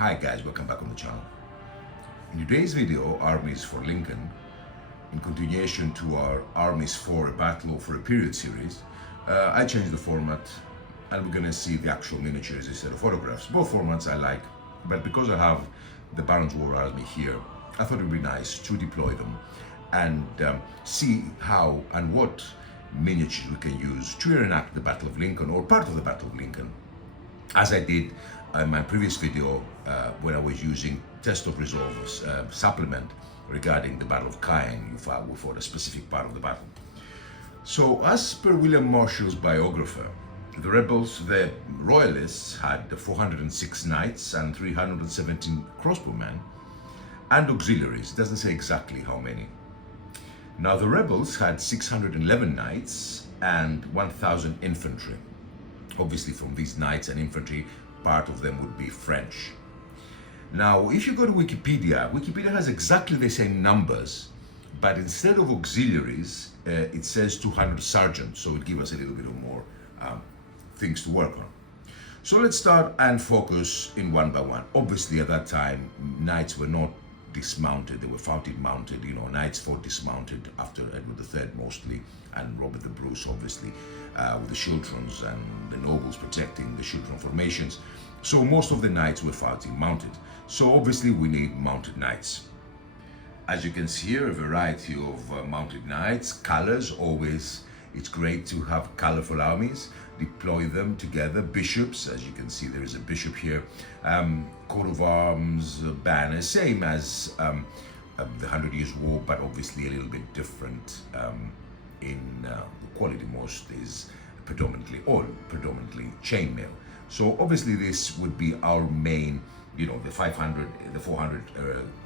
Hi guys, welcome back on the channel. In today's video, Armies for Lincoln, in continuation to our Armies for a Battle for a Period series, I changed the format and we're gonna see the actual miniatures instead of photographs. Both formats I like, but because I have the Baron's War Army here, I thought it would be nice to deploy them and see how and what miniatures we can use to reenact the Battle of Lincoln or part of the Battle of Lincoln, as I did in my previous video when I was using Test of Resolve's supplement regarding the Battle of Caen. We fought a specific part of the battle. So as per William Marshall's biographer, the Royalists had 406 knights and 317 crossbowmen and auxiliaries. It doesn't say exactly how many. Now the rebels had 611 knights and 1,000 infantry. Obviously from these knights and infantry, part of them would be French. Now, if you go to Wikipedia, Wikipedia has exactly the same numbers, but instead of auxiliaries, it says 200 sergeants, so it gives us a little bit of more things to work on. So let's start and focus in one by one. Obviously, at that time, knights were not dismounted, they were fought mounted. You know, knights fought dismounted after Edward III mostly, and Robert the Bruce, obviously, with the Schultrons and the nobles protecting the Schultron formations. So most of the knights were fighting mounted. So obviously we need mounted knights. As you can see here, a variety of mounted knights, colors, always, it's great to have colorful armies, deploy them together, bishops, as you can see there is a bishop here, coat of arms, banners, same as the 100 Years' War, but obviously a little bit different in the quality. Most is predominantly chainmail. So obviously this would be our main, you know, the 400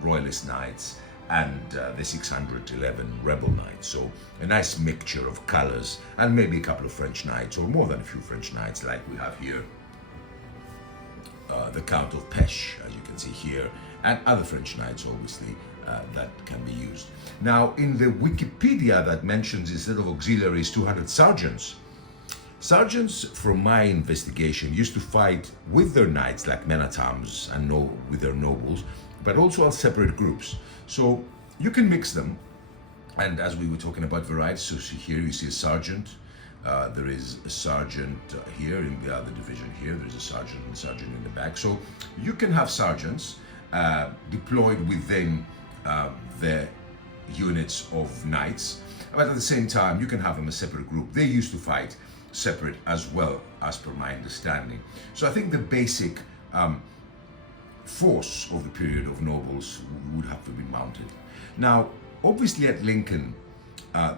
Royalist knights and the 611 rebel knights. So a nice mixture of colors and maybe a couple of French knights or more than a few French knights like we have here. The Count of Peche, as you can see here, and other French knights obviously that can be used. Now in the Wikipedia that mentions instead of auxiliaries 200 sergeants. Sergeants, from my investigation, used to fight with their knights like men at arms and with their nobles, but also as separate groups. So you can mix them. And as we were talking about varieties, so here you see a sergeant. There is a sergeant here in the other division here. There's a sergeant and a sergeant in the back. So you can have sergeants deployed within the units of knights, but at the same time, you can have them as a separate group. They used to fight separate as well, as per my understanding. So I think the basic force of the period of nobles would have to be mounted. Now, obviously at Lincoln,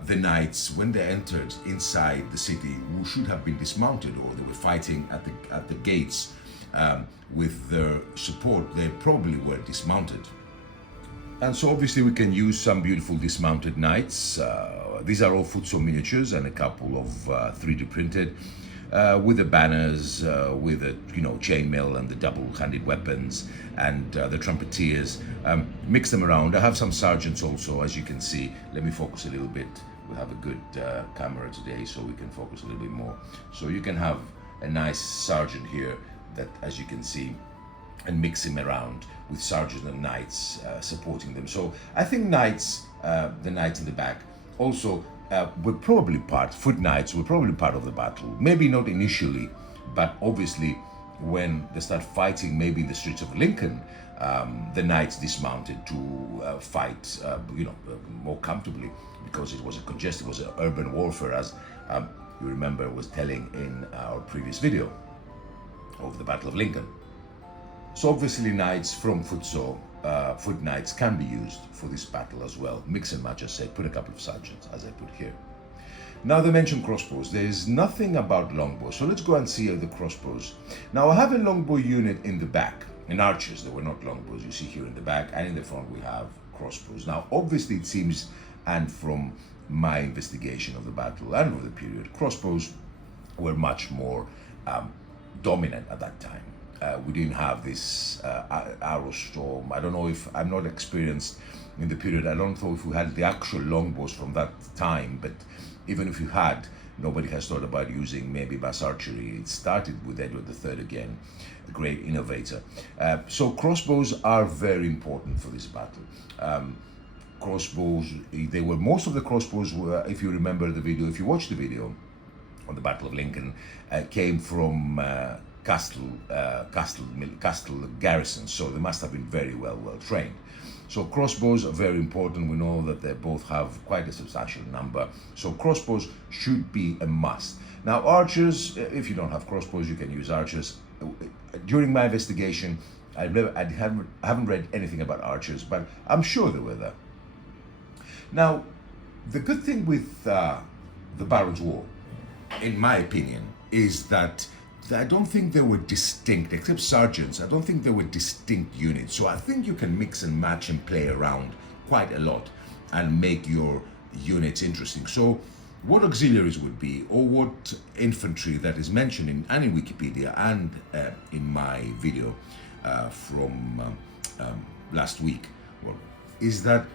the knights, when they entered inside the city, who should have been dismounted, or they were fighting at the gates with their support, they probably were dismounted. And so obviously we can use some beautiful dismounted knights. These are all Futso miniatures and a couple of 3D printed with the banners, with the chainmail and the double-handed weapons and the trumpeters. Mix them around. I have some sergeants also, as you can see. Let me focus a little bit. We have a good camera today, so we can focus a little bit more. So you can have a nice sergeant here that, as you can see, and mix him around with sergeants and knights supporting them. So I think knights, the knights in the back, also were probably foot knights were probably part of the battle. Maybe not initially, but obviously when they start fighting, maybe in the streets of Lincoln, the knights dismounted to fight, more comfortably, because it was it was an urban warfare, as you remember I was telling in our previous video of the Battle of Lincoln. So obviously knights from Futso, foot knights can be used for this battle as well. Mix and match, as I said, put a couple of sergeants, as I put here. Now they mentioned crossbows. There is nothing about longbows, so let's go and see the crossbows. Now I have a longbow unit in the back. In archers, there were not longbows. You see here in the back, and in the front we have crossbows. Now obviously it seems, and from my investigation of the battle and of the period, crossbows were much more dominant at that time. We didn't have this arrow storm. I don't know if, I'm not experienced in the period, I don't know if we had the actual longbows from that time, but even if you had, Nobody has thought about using maybe mass archery. It started with Edward III again, a great innovator. So crossbows are very important for this battle. Crossbows, they were, most of the crossbows were, if you remember the video, if you watch the video on the Battle of Lincoln, came from castle garrisons, so they must have been very well trained. So crossbows are very important. We know that they both have quite a substantial number, so crossbows should be a must. Now archers, if you don't have crossbows, you can use archers. During my investigation, I haven't read anything about archers, but I'm sure they were there. Now, the good thing with the Barons' War, in my opinion, is that I don't think they were distinct, except sergeants. I don't think they were distinct units. So I think you can mix and match and play around quite a lot and make your units interesting. So what auxiliaries would be, or what infantry that is mentioned in Wikipedia and in my video from last week, well, is that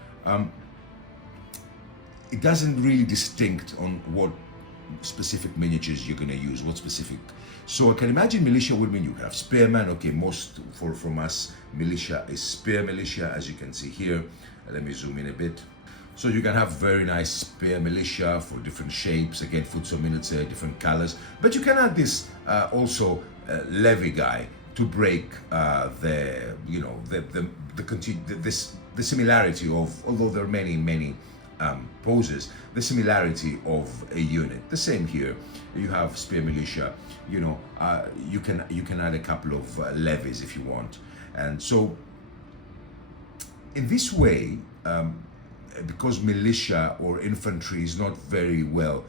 it doesn't really distinct on what specific miniatures you're going to use, what specific. So I can imagine militia would mean you can have spearmen. Okay, most from us, militia is spear militia, as you can see here. Let me zoom in a bit. So you can have very nice spear militia for different shapes, again, foot of military, different colors. But you can add this also levy guy to break the similarity of, although there are many poses, the similarity of a unit. The same here. You have spear militia. You know, you can add a couple of levies if you want, and so in this way, because militia or infantry is not very well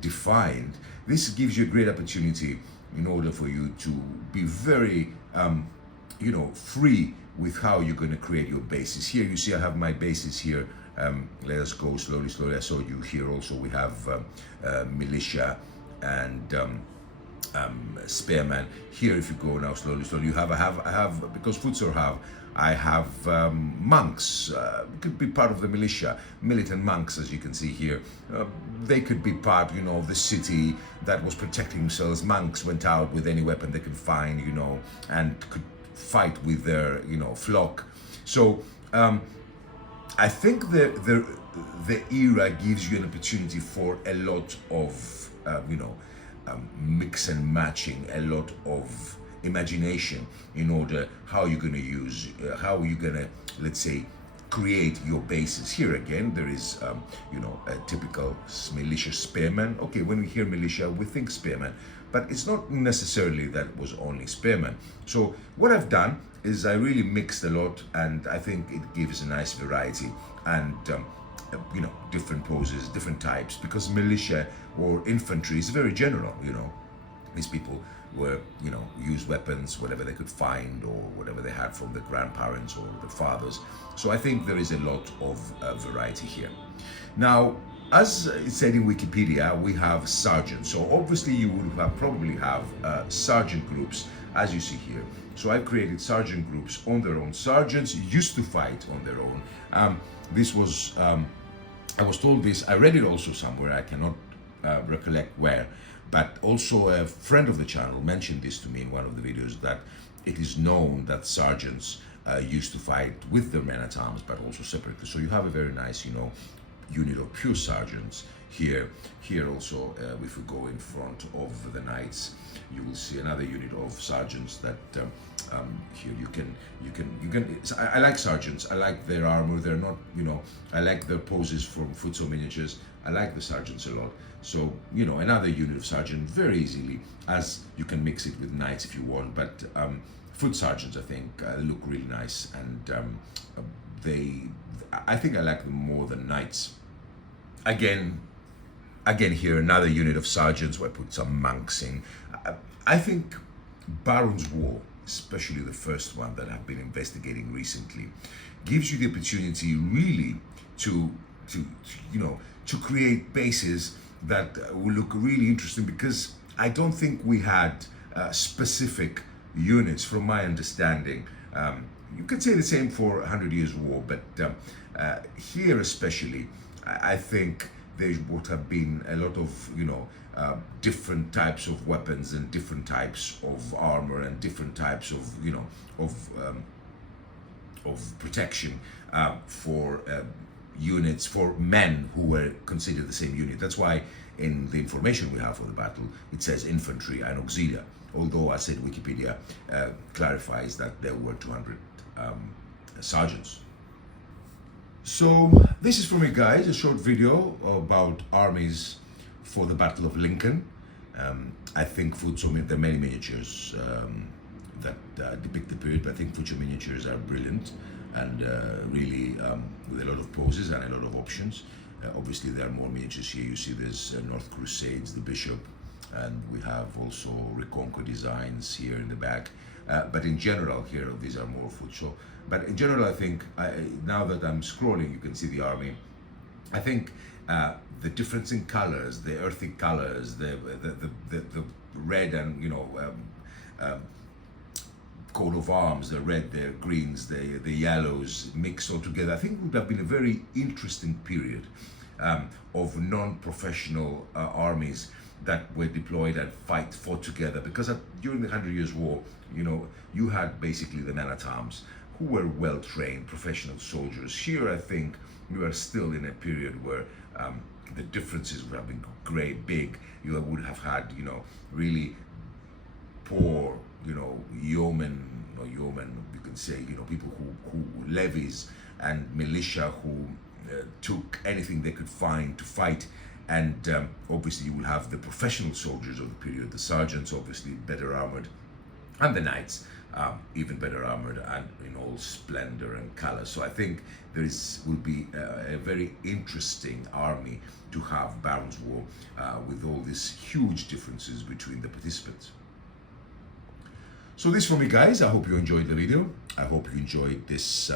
defined, this gives you a great opportunity in order for you to be very free with how you're going to create your bases. Here you see I have my bases here. Let us go slowly. I saw you here also. We have militia and spearmen. Here, if you go now slowly, you have I have because Futsor I have monks. Could be part of the militia, militant monks, as you can see here. They could be part, of the city that was protecting themselves. Monks went out with any weapon they could find, and could fight with their, flock. So I think the era gives you an opportunity for a lot of mix and matching, a lot of imagination in order how you're going to use, how you're going to, let's say, create your bases. Here again, there is, a typical militia spearman. Okay, when we hear militia, we think spearman, but it's not necessarily that it was only spearman. So what I've done is I really mixed a lot, and I think it gives a nice variety and different poses, different types, because militia or infantry is very general. These people were, use weapons, whatever they could find or whatever they had from their grandparents or their fathers. So I think there is a lot of variety here. Now, as it said in Wikipedia, we have sergeants. So obviously you would probably have sergeant groups, as you see here. So I've created sergeant groups on their own. Sergeants used to fight on their own. This was, I was told this, I read it also somewhere, I cannot recollect where, but also a friend of the channel mentioned this to me in one of the videos, that it is known that sergeants used to fight with their men-at-arms, but also separately. So you have a very nice, unit of pure sergeants here. Here also, if we go in front of the knights, you will see another unit of sergeants that here you can. I like sergeants. I like their armor. They're not, I like their poses from Futsal miniatures. I like the sergeants a lot. So, another unit of sergeant very easily, as you can mix it with knights if you want, but foot sergeants, I think, look really nice, and I think I like them more than knights. Again here, another unit of sergeants where I put some monks in. I think Baron's War, especially the first one that I've been investigating recently, gives you the opportunity really to create bases that will look really interesting, because I don't think we had specific units from my understanding. You could say the same for 100 Years' War, but here especially, I think there would have been a lot of, you know, different types of weapons and different types of armor and different types of, you know, of protection for units, for men who were considered the same unit. That's why in the information we have for the battle, it says infantry and auxilia. Although I said Wikipedia clarifies that there were 200 sergeants. So this is for me, guys, a short video about armies for the Battle of Lincoln. I think there are many miniatures that depict the period, but I think future miniatures are brilliant and really with a lot of poses and a lot of options. Obviously there are more miniatures here. You see there's North Crusades, the Bishop, and we have also Reconquer designs here in the back. But in general here, these are more foot show. But in general, I think, now that I'm scrolling, you can see the army. I think the difference in colors, the earthy colors, the red and, you know, coat of arms, the red, the greens, the yellows mixed all together, I think would have been a very interesting period of non-professional armies that were deployed and fought together. Because during the 100 Years' War, you know, you had basically the men-at-arms who were well-trained professional soldiers. Here, I think we are still in a period where the differences would have been big. You would have had, you know, really poor, you know, yeomen, you can say, you know, people who levies and militia who took anything they could find to fight. And obviously you will have the professional soldiers of the period, the sergeants obviously better armored, and the knights even better armored and in all splendor and color. So I think will be a very interesting army to have Baron's War with all these huge differences between the participants. So this for me, guys. I hope you enjoyed the video. I hope you enjoyed this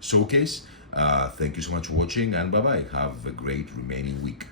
showcase. Thank you so much for watching, and bye-bye. Have a great remaining week.